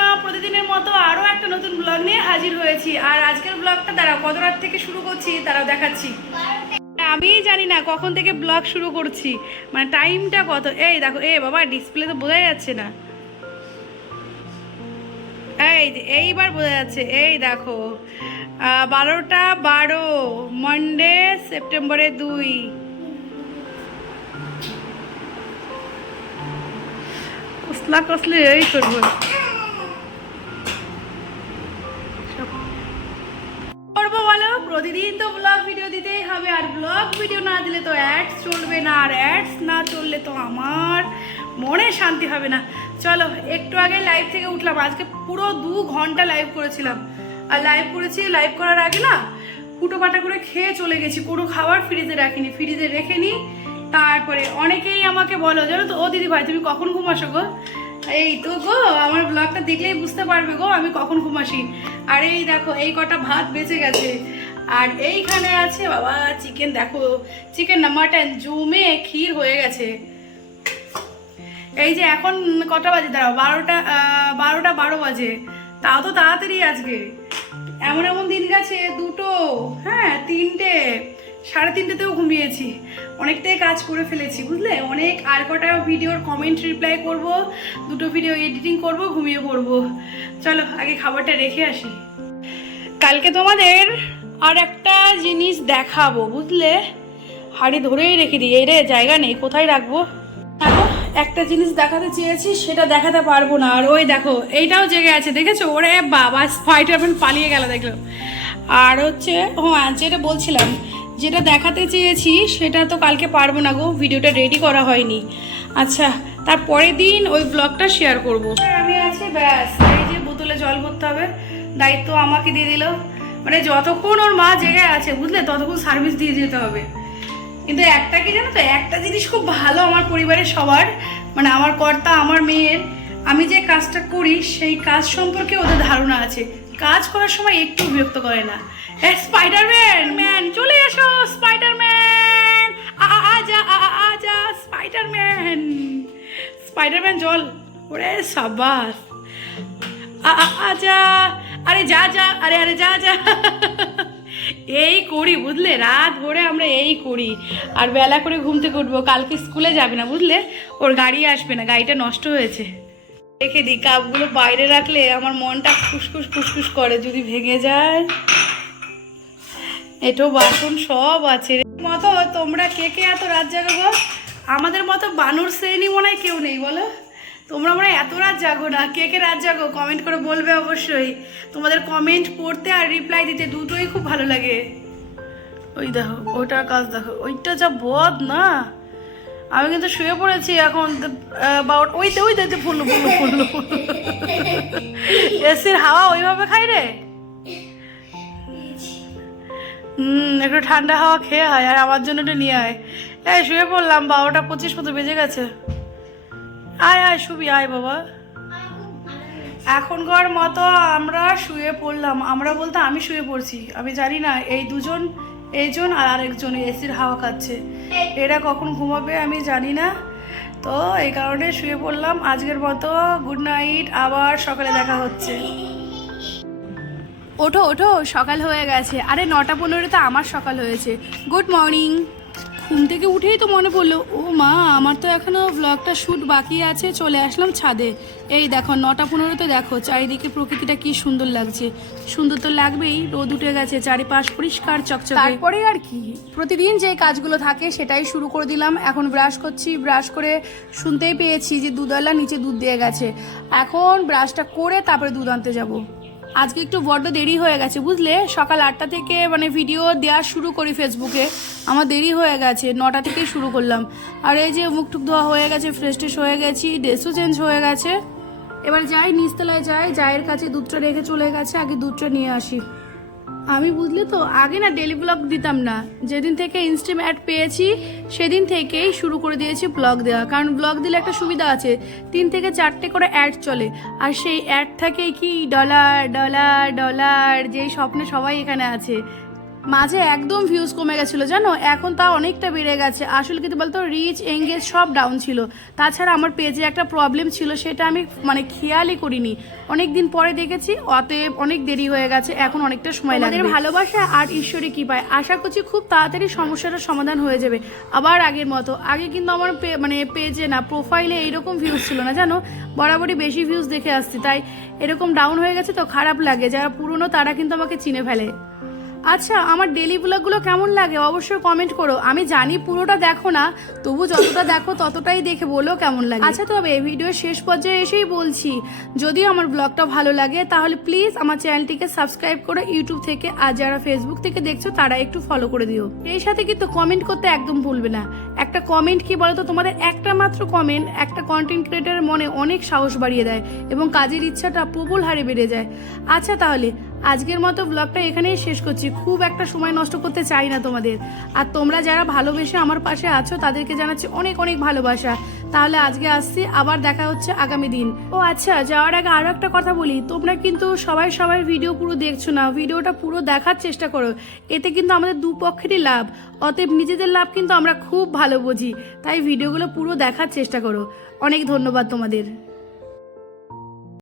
মা প্রতিদিনের মতো আরও একটা নতুন ব্লগ নিয়ে হাজির হয়েছি। আর আজকের ব্লগটা দাঁড়া কত রাত থেকে শুরু করছি তারাও দেখাচ্ছি। আমি জানি না কখন থেকে ব্লগ শুরু করছি মানে টাইমটা কত? এই দেখো, এ বাবা ডিসপ্লে তো বোঝা যাচ্ছে না। এই এইবার বোঝা যাচ্ছে, এই দেখো। বারোটা বারো মনডে সেপ্টেম্বরে দুই। কসলা কসলে এই করব। হবে আর ব্লগ ভিডিও না দিলে তো অ্যাডস চলবে না, আর অ্যাডস না চললে তো আমার মনে শান্তি হবে না। চলো, একটু আগে লাইভ থেকে উঠলাম, আজকে পুরো দু ঘণ্টা লাইভ করেছিলাম। আর লাইভ করেছি লাইভ করার আগে না ফুটো পাটা করে খেয়ে চলে গেছি, কোনো খাবার ফ্রিজে রাখিনি। ফ্রিজে রেখে নিই তারপরে অনেকেই আমাকে বলো, জানো তো, ও দিদি ভাই, তুমি কখন ঘুমাসো গো? এই তো গো, আমার ব্লগটা দেখলেই বুঝতে পারবে গো, আমি কখন ঘুমাসি আর এই দেখো, এই কটা ভাত বেঁচে গেছে। আর এইখানে আছে বাবা চিকেন, দেখো, চিকেন না মাটন জমে ক্ষীর হয়ে গেছে। এই যে এখন কটা বাজে? দাঁড়াও, বারোটা বারোটা বারো বাজে। তাও তো তাড়াতাড়ি আজকে। এমন এমন দিন গেছে, দুটো হ্যাঁ তিনটে, সাড়ে তিনটেতেও ঘুমিয়েছি। অনেকটাই কাজ করে ফেলেছি, বুঝলে? অনেক, আর কটা ভিডিওর কমেন্ট রিপ্লাই করব, দুটো ভিডিও এডিটিং করব, ঘুমিয়ে পড়ব। চলো, আগে খাবারটা রেখে আসি। কালকে তোমাদের আর একটা জিনিস দেখাবো, বুঝলে? হাড়ি ধরেই রেখে দিই। এই রে, জায়গা নেই, কোথায় রাখব? একটা জিনিস দেখাতে চেয়েছি, সেটা দেখাতে পারব না। আর ওই দেখো, এইটাও জেগে আছে, দেখেছ? ওরে বাবা স্পাইডারম্যান পালিয়ে গেল, দেখল। আর হচ্ছে হ্যাঁ যেটা বলছিলাম, যেটা দেখাতে চেয়েছি, সেটা তো কালকে পারব না গো, ভিডিওটা রেডি করা হয়নি। আচ্ছা তার পরের দিন ওই ব্লগটা শেয়ার করব। আমি আছি, ব্যাস, এই যে বোতলে জল ভরতে হবে, দায়িত্ব আমাকে দিয়ে দিল। মানে যতক্ষণ ওর মা জেগে আছে বুঝলে ততক্ষণ সার্ভিস দিয়ে যেতে হবে। কিন্তু একটা কি জানো তো একটা জিনিস খুব ভালো আমার পরিবারের সবার মানে আমার কর্তা আমার মেয়ের আমি যে কাজটা করি সেই কাজ সম্পর্কে ওদের ধারণা আছে। কাজ করার সময় একটু বিরক্ত করে না। স্পাইডারম্যান ম্যান চলে এসো স্পাইডারম্যান আজা আজা স্পাইডারম্যান স্পাইডারম্যান জল। ওরে সাবাস। আ আ, আজা আরে যা যা, আরে আরে, যা যা। এই করি বুঝলে? রাত ভরে আমরা এই করি আর বেলা করে ঘুম থেকে উঠবো। কালকে স্কুলে যাবে না, বুঝলে? ওর গাড়ি আসবে না, গাড়িটা নষ্ট হয়েছে। রেখে দিই, কাপগুলো বাইরে রাখলে আমার মনটা খুসখুস খুসখুস করে যদি ভেঙে যায়। এটো বাসন সব আছে মতো তোমরা কে কে এত রাত জাগো আমাদের মতো বানর শ্রেণি মনে হয় কেউ নেই, বলো? তোমরা মনে এত রাত জাগো না? কে কে রাত জাগো? কমেন্ট করে বলবে অবশ্যই। তোমাদের কমেন্ট পড়তে আর রিপ্লাই দিতে দুটোই খুব ভালো লাগে। ওই দেখো ওইটার কাজ দেখো, ওইটা যা বদ না? আমি কিন্তু শুয়ে পড়েছি এখন বারোটা ওই ওই দেখতে ফুললো ফুললো ফুললো এসির হাওয়া ওইভাবে খাই রে? হুম, একটু ঠান্ডা হাওয়া খেয়ে হয় আর আমার জন্য একটু নিয়ে আয়। এই, শুয়ে পড়লাম, বারোটা পঁচিশ মতো বেজে গেছে। আয় আয় শুবি আয় বাবা। এখনকার মতো আমরা শুয়ে পড়লাম। আমরা বলতে আমি শুয়ে পড়ছি। আমি জানি না, এই দুজন, এইজন আর আরেকজন এসির হাওয়া খাচ্ছে। এরা কখন ঘুমাবে আমি জানি না। তো এই কারণে শুয়ে পড়লাম। আজকের মতো গুড নাইট আবার সকালে দেখা হচ্ছে। ওঠো ওঠো, সকাল হয়ে গেছে। আরে নটা পনেরোতে আমার সকাল হয়েছে। গুড মর্নিং ঘুম থেকে উঠেই তো মনে পড়ল, ও মা, আমার তো এখনও ব্লগটা শ্যুট বাকি আছে, চলে আসলাম ছাদে। এই দেখো, নটা পনেরোতে দেখো, চারিদিকে প্রকৃতিটা কি সুন্দর লাগছে। সুন্দর তো লাগবেই, রোদ উঠে গেছে, চারিপাশ পরিষ্কার চকচকে। তারপরে আর কি, প্রতিদিন যে কাজগুলো থাকে সেটাই শুরু করে দিলাম। এখন ব্রাশ করছি ব্রাশ করে শুনতেই পেয়েছি যে দুধওয়ালা নিচে দুধ দিয়ে গেছে। এখন ব্রাশটা করে তারপরে দুধ আনতে যাব। আজকে একটু বড্ড দেরি হয়ে গেছে, বুঝলে? সকাল আটটা থেকে মানে ভিডিও দেওয়া শুরু করি ফেসবুকে আমার দেরি হয়ে গেছে, নটা থেকেই শুরু করলাম। আর এই যে মুখ টুক ধোয়া হয়ে গেছে ফ্রেশ ট্রেশ হয়ে গেছি ড্রেসও চেঞ্জ হয়ে গেছে। এবার যাই, নিচতলায় যাই, জায়ের কাছে দুধটা রেখে চলে গেছে, আগে দুধটা নিয়ে আসি। আমি বুঝলে তো, আগে না ডেলি ব্লগ দিতাম না। যেদিন থেকে ইনস্টাম অ্যাড পেয়েছি, সেদিন থেকেই শুরু করে দিয়েছি ব্লগ দেওয়া। কারণ ব্লগ দিলে একটা সুবিধা আছে, তিন থেকে চারটে করে অ্যাড চলে। আর সেই অ্যাড থাকে কি ডলার ডলার ডলার যেই স্বপ্নে সবাই এখানে আছে। মাঝে একদম ভিউজ কমে গেছিল জানো? এখন তা অনেকটা বেড়ে গেছে। আসলে কিন্তু বলতো রিচ এঙ্গেজ সব ডাউন ছিল। তাছাড়া আমার পেজে একটা প্রবলেম ছিল সেটা আমি মানে খেয়ালই করিনি। অনেক দিন পরে দেখেছি অতএব অনেক দেরি হয়ে গেছে এখন অনেকটা সময় লাগে ভালোবাসা আর ঈশ্বরে কি পায় আশা করছি খুব তাড়াতাড়ি সমস্যাটার সমাধান হয়ে যাবে। আবার আগের মতো। আগে কিন্তু আমার মানে পেজে না প্রোফাইলে এইরকম ভিউজ ছিল না জানো? বরাবরই বেশি ভিউজ দেখে আসছি তাই এরকম ডাউন হয়ে গেছে তো খারাপ লাগে। যারা পুরনো তারা কিন্তু আমাকে চিনে ফেলে। আচ্ছা আমার ডেলি ব্লগগুলো কেমন লাগে? অবশ্যই কমেন্ট করো। আমি জানি পুরোটা দেখো না, তবু যতটা দেখো ততটাই দেখে বলো কেমন লাগে। আচ্ছা তবে ভিডিওর শেষ পর্যায়ে এসেই বলছি যদি আমার ব্লগটা ভালো লাগে, তাহলে প্লিজ আমার চ্যানেলটিকে সাবস্ক্রাইব করো ইউটিউব থেকে আর যারা ফেসবুক থেকে দেখছ, তারা একটু ফলো করে দিও। এই সাথে কিন্তু কমেন্ট করতে একদম ভুলবে না। একটা কমেন্ট কি বলতো? তোমাদের একটা মাত্র কমেন্ট একটা কন্টেন্ট ক্রিয়েটারের মনে অনেক সাহস বাড়িয়ে দেয় এবং কাজের ইচ্ছাটা প্রবল হারে বেড়ে যায়। আচ্ছা তাহলে আজকের মতো ব্লগটা এখানেই শেষ করছি। খুব একটা সময় নষ্ট করতে চাই না তোমাদের। আর তোমরা যারা ভালোবেসে আমার পাশে আছো, তাদেরকে জানাচ্ছি অনেক অনেক ভালোবাসা। তাহলে আজকে আসছি, আবার দেখা হচ্ছে আগামী দিন। ও আচ্ছা যাওয়ার আগে আরও একটা কথা বলি। তোমরা কিন্তু সবাই সবাই ভিডিও পুরো দেখছ না। ভিডিওটা পুরো দেখার চেষ্টা করো। এতে কিন্তু আমাদের দুপক্ষেরই লাভ। অতএব নিজেদের লাভ কিন্তু আমরা খুব ভালো বুঝি। তাই ভিডিওগুলো পুরো দেখার চেষ্টা করো। অনেক ধন্যবাদ তোমাদের।